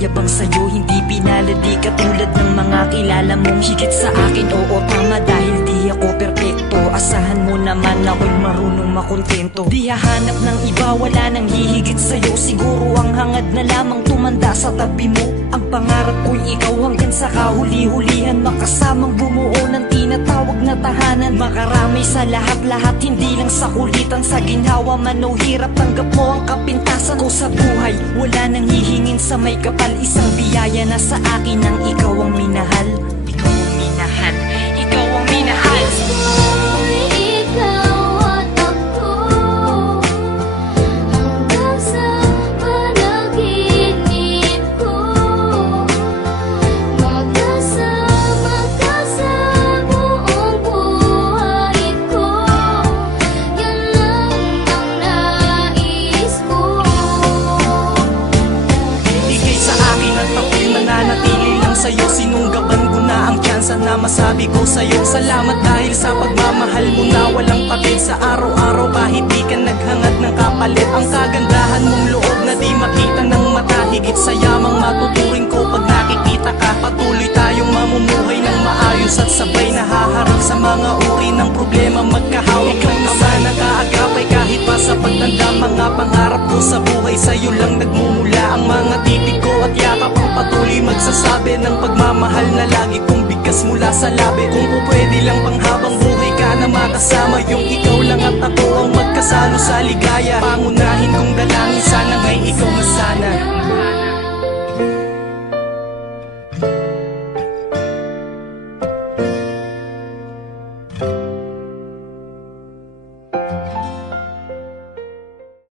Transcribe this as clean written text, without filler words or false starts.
nagpapayabang sa'yo, hindi pinaladi katulad ng mga kilala mong higit sa akin. Oo, tama, dahil di ako perpekto. Asahan mo naman ako'y marunong makontento. Di hahanap ng iba, wala nang hihigit sa'yo. Siguro ang hangad na lamang tumanda sa tabi mo. Ang pangarap ko'y ikaw hanggang sa kahuli-hulihan, makasamang bumuo ng tinatawag na tahanan. Makaramay sa lahat-lahat, hindi lang sa kulitan. Sa ginhawa man o hirap, tanggap mo ang kapintasan ko sa buhay. Wala nang hihingin sa may kapal, isang biyaya na sa akin ang ikaw ang minahal. Ikaw ang minahal, ikaw ang minahal. Sa'yo, sinunggaban ko na ang tsansa na masabi ko sa'yo. Salamat dahil sa pagmamahal mo na walang patid. Sa araw-araw kahit di ka naghangad ng kapalit. Ang kagandahan mong loob na di makita ng mata. Higit sa yamang matuturing ko pag nakikita ka. Patuloy tayong mamumuhay ng maayos at sabay nahaharap sa mga uri ng problema. Magkahawak ng ama, nakaagapay kahit pa sa pagtanda. Mga pangarap ko sa buhay sa'yo lang nagmumula. Ang mga titig ko at yakap ang patuloy magsasabi ng pagmamahal na lagi kong bigkas mula sa labi. Kung po pwede lang pang habang buhay ka na makasama, yung ikaw lang at ako ang magkasalo sa ligaya. Pangunahin kong dalangin, sana nga'y ikaw na sana.